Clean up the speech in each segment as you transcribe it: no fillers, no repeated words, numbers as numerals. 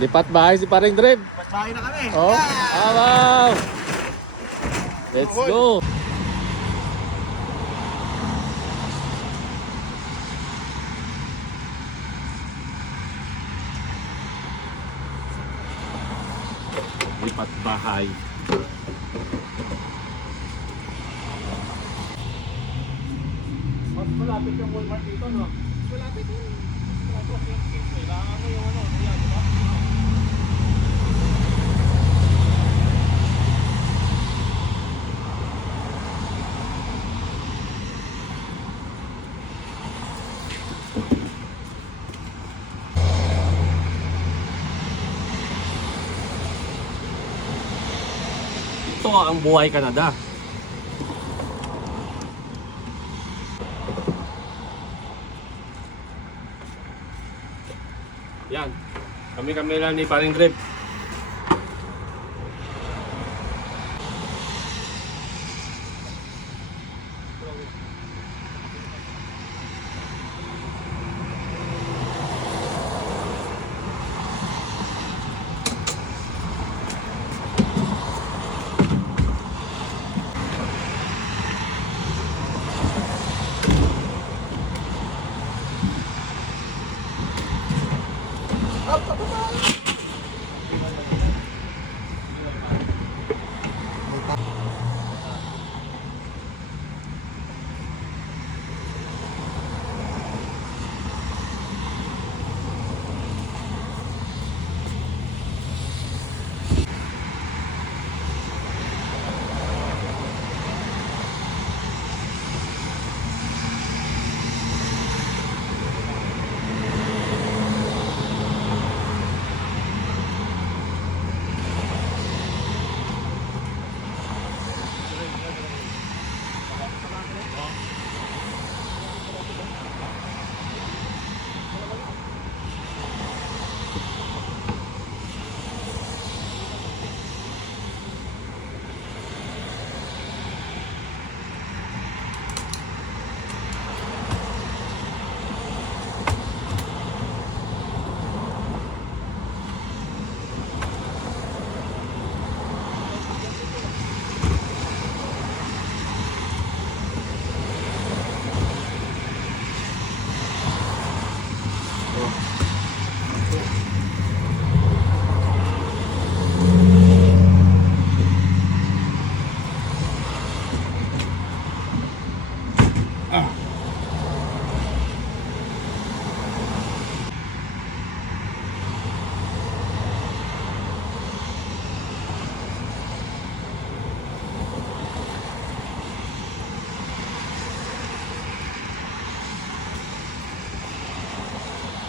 Lipat bahay si paring Drip. Bahay na kami. Oh, wow! Let's go! Lipat bahay. Mas malapit yung Walmart dito, no? Malapit yun. Kailangan mo yung ano, yan, di ba? Ito ang buhay Canada. Yan. Kami lang ni paring Drip.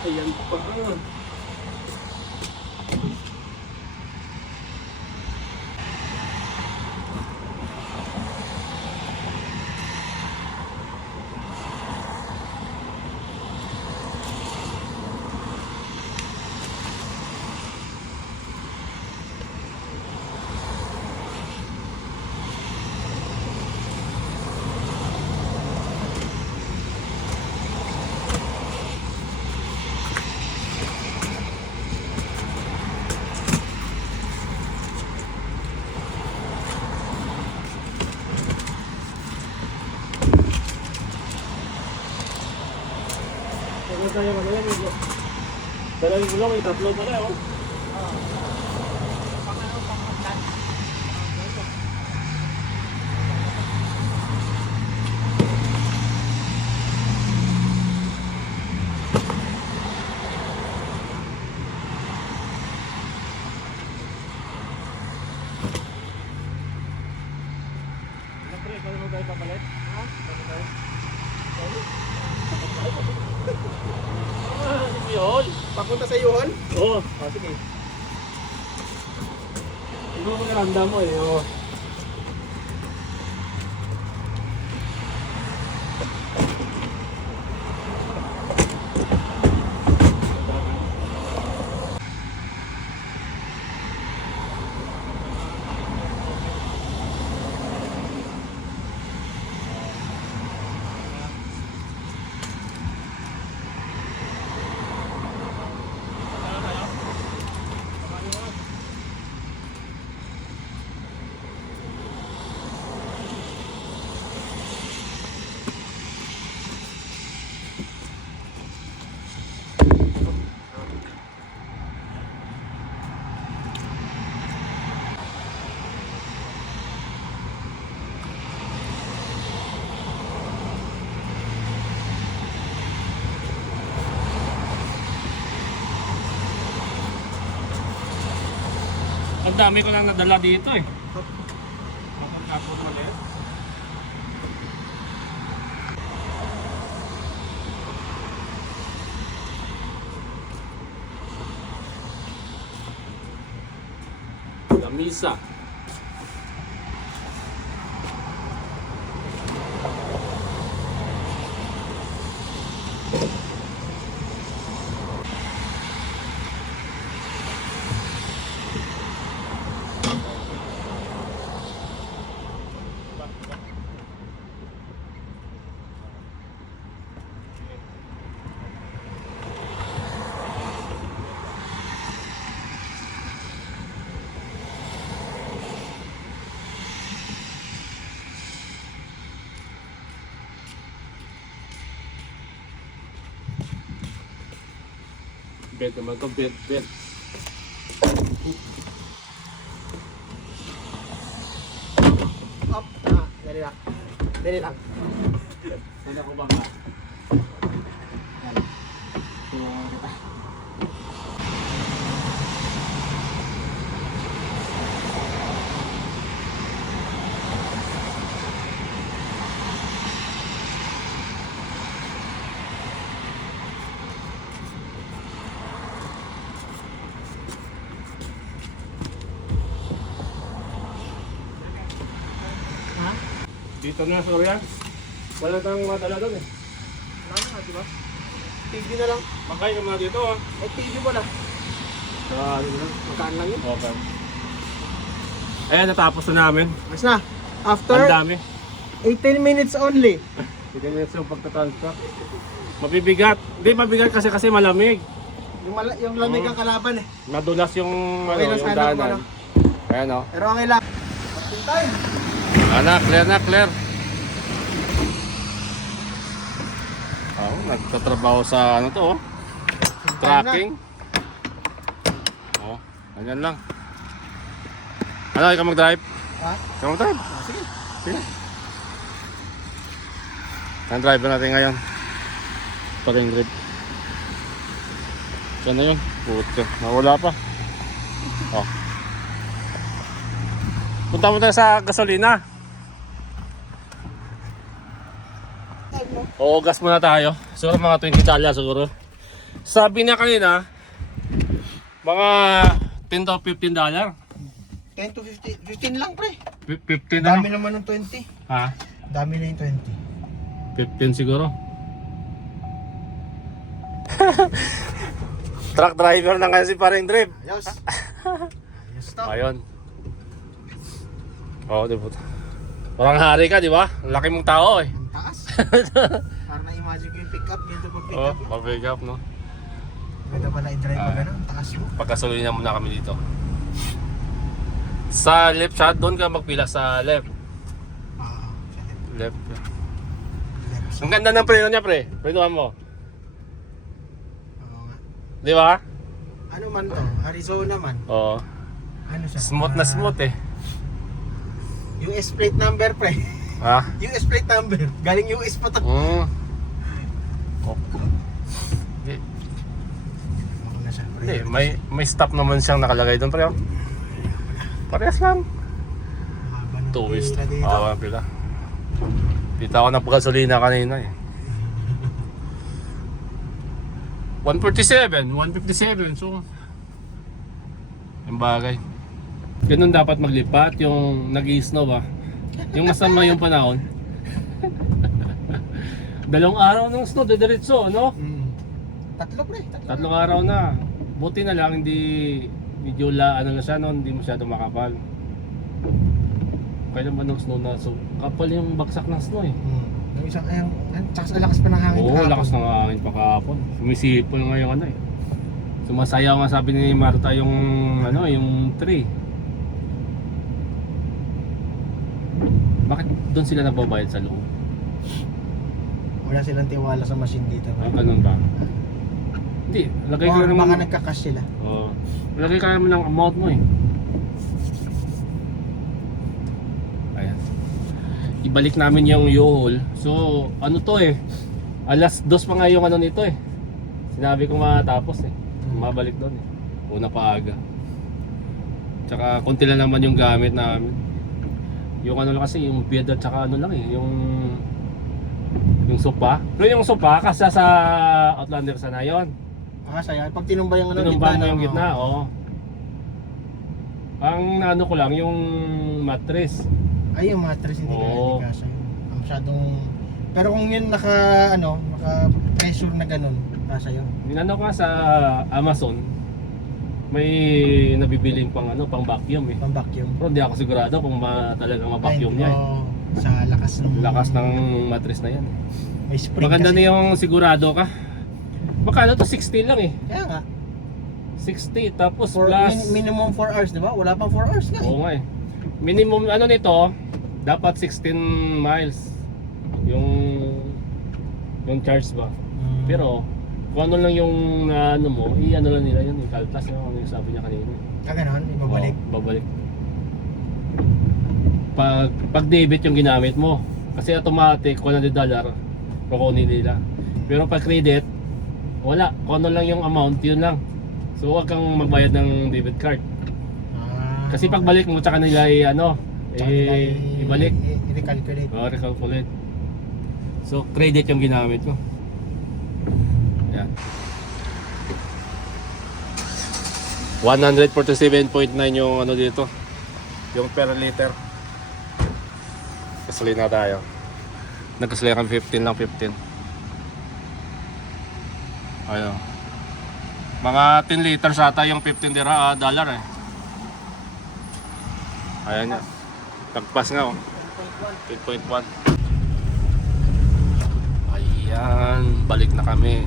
Ayan pa. Dalawin mo lang, may tatlo pala, oh. Siyempre, kung ano tayo papalit? Ha? Ano tayo? Yun. Papunta sa Yuhon? Oo. Oh, sige. Hindi mo maganda mo eh. Oh. Ang dami ko lang nadala dito eh. Kapag maliit. Lamisa. Bed naman to, bed. Up. Dali lang. Dali lang. Saan ako bangka? Yan. Tulungan kita. Ha? Dito na sa Orion. Wala kang madala doon eh. Wala na nga, di ba? TV na lang. Makay ka muna dito ah. Eh, TV mo na. Ano na? Magkaan lang yun. Okay. Ayan, natapos na namin. Mas na. After Ang dami. 18 minutes only. Hindi minutes yung pagtatransfer. Mabibigat. Hindi mabigat kasi malamig. Yung lamig ang kalaban eh. Nadulas yung, Okay lang yung sana daanan. kung ano. Ayan o. Pero okay lang. Parting time. Clear na, clear. Oh, nagtatrabaho sa ano to oh. Tracking. Oh, ganyan lang. Ano, ikaw mag-drive? Ha? Ikaw mag-drive? Sige. Sige. Ang driver natin ngayon. Pag-grip. Saan na yun? Puto. Nawala pa. Oh. Punta mo tayo sa gasolina. Oo, gas muna tayo. Siguro mga 20 talya siguro. Sabi niya kanina, mga 10 to 15 dollar. 10 to 15. 15 lang pre. 15 na. Dami naman ng 20. Ha? Dami na yung 20. 15 siguro. Truck driver na kasi paring drip. Ayos. Ayos to. Ayun. Oo, diba? Parang hari ka, di ba? Ang laki mong tao eh. Ang taas. Parang na-imagine ko yung pick up. Ganito pag pick Oo, up. pag-pick up, no? Ganda pala i-drive pa gano'n. Ang taas mo. Pagkasulina muna kami dito. Sa left shot, doon ka magpila sa left. Left. Left. Ang ganda ng preno niya, pre. Prenohan mo. Oo nga. Di ba? Ano man to? Arizona man. Oo. Ano siya? Smooth na smooth eh. US plate number pre. Ha? US plate number. Galing US pa to. Mm. Oh. Hindi, Ako na siya pre. hindi, may stop naman siyang nakalagay doon, pre. Oh. Parehas lang. Mahaba ng 2 ways. pila dito. Pila. Kita ko ng gasolina kanina eh. 147, 157, so yung bagay. Ganun dapat maglipat yung nag-i-snow ba? Yung masama yung panahon. 2 araw ng snow, didiretso, no? Tatlo pre. 3 araw na. Buti na lang hindi medyo ano na siya noon, hindi masyado makapal. Kailan ba ng snow na? So, kapal yung baksak ng snow eh. Yung isang tsaka sa lakas pa ng hangin. Oo, kahapon. lakas ng hangin pa kahapon. Sumisipol nga yung ano eh. Sumasayaw nga sabi ni Marta yung ano, yung tree. Bakit doon sila nagbabayad sa loob? Wala silang tiwala sa machine dito. Ah, ganun ba? Hindi, lagay ka Or naman. baka nagka-cash sila. Oo. Lagay ka naman ng amount mo eh. Ayan. Ibalik namin yung U-Haul. So, ano to eh. Alas 2 pa nga yung ano nito eh. Sinabi ko matapos eh. Mabalik doon eh. Una pa aga. Tsaka konti lang naman yung gamit namin. Yung ano lang kasi, yung bed at tsaka ano lang eh, yung sopa. Pero yung sopa kasi sa Outlander sana yon. Saya. Pag tinumbay ang ano, Tinumbang mo na, yung gitna, oo. Ang ano ko lang, yung mattress. Ay, yung mattress hindi Oo. ka kasya. Masyadong... Pero kung yun naka pressure na ganun, kasya yun. Minano ko nga sa Amazon, may nabibiling pang ano, pang vacuum eh. Pang vacuum. Pero hindi ako sigurado kung talagang ma-vacuum niya eh. Sa lakas ng... Lakas ng mattress na yan. May spring Maganda kasi. na yung sigurado ka. Magkano to? 60 lang eh. Kaya nga. 60 tapos For, plus minimum 4 hours, di ba? Wala pang 4 hours nga eh. oo nga eh. Minimum ano nito, dapat 16 miles yung charge ba. Pero kung ano lang yung ano mo, ano lang nila yun, i-calculus yung ano yung sabi niya kanina. Ganun, ibabalik. Oo, babalik. Pag debit yung ginamit mo, kasi automatic $100 kukunin nila. Pero pag credit, wala, kung ano lang yung amount, yun lang. So huwag kang magbayad ng debit card. Kasi pagbalik mo tsaka nila ibalik. I-recalculate. Recalculate. So credit yung ginamit ko. Yan. 147.9 yung ano dito. Yung per liter. Gasolina tayo. Nagkasolina kami 15 lang 15. Ayun. Mga 10 liters ata yung $15 eh. Ayan yan. Tagpas nga oh. 10.1. Ayan, balik na kami.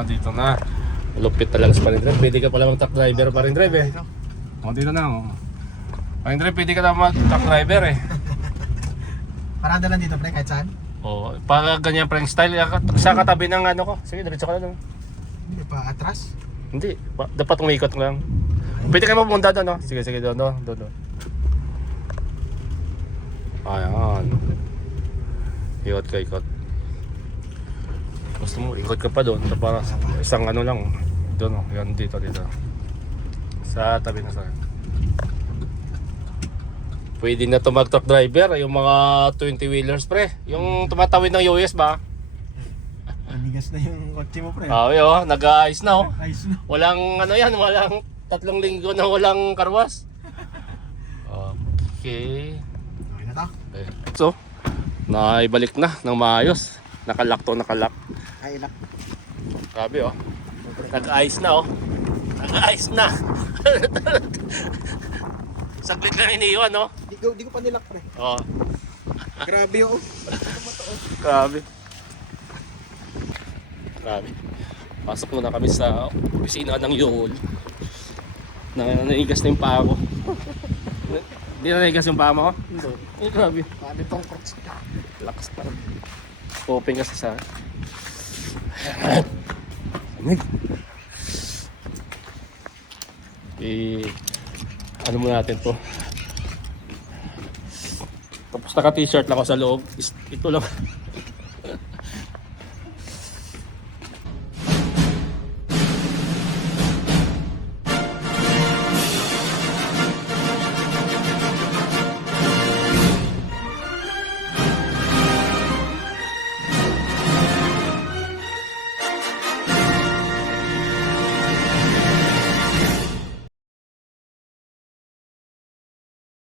Dito na. Lupit talaga sa Parindrev. Pwede ka pala mag-truck driver Parindrev eh. O, dito na oh. Parindrev, pwede ka na mag-truck driver eh. Parada lang dito, pre, kahit saan? Oo, para ganyan prank style sa katabi ng ano ko. Sige, diretso ka lang. Hindi pa atras. Hindi, dapat umikot lang. Pwede kayo mapunta doon, no? Sige, doon. Ayan. Ikot ka, ikot. Gusto mo, ikot ka pa doon. Para isang ano lang. Doon, yan, dito. Sa tabi na sa akin. Pwede na ito mag-truck driver, yung mga 20-wheelers pre. Yung tumatawid ng US ba? Nanigas na yung kotse mo, pre. Oo, nag-aayos na oh. Ayos na. Walang ano yan, walang 3 linggo na walang karwas. Okay. Okay na to. Okay. So, naibalik na ng maayos. Nakalak. Ay, inak. Grabe oh. Nag-ayos na oh. Nag-ayos na. Saglit lang iniwan no? Di ko pa nilak, pre. Oo. Grabe oh. Grabe. Pasok muna kami sa opisina ng Yol. Naigas na yung paa ko. Hindi na naigas yung paa mo? Hindi. Grabe. Paano itong kotse? Lakas pa rin. Open kasi sa ano mo natin to. Tapos naka t-shirt lang ako sa loob. Ito lang.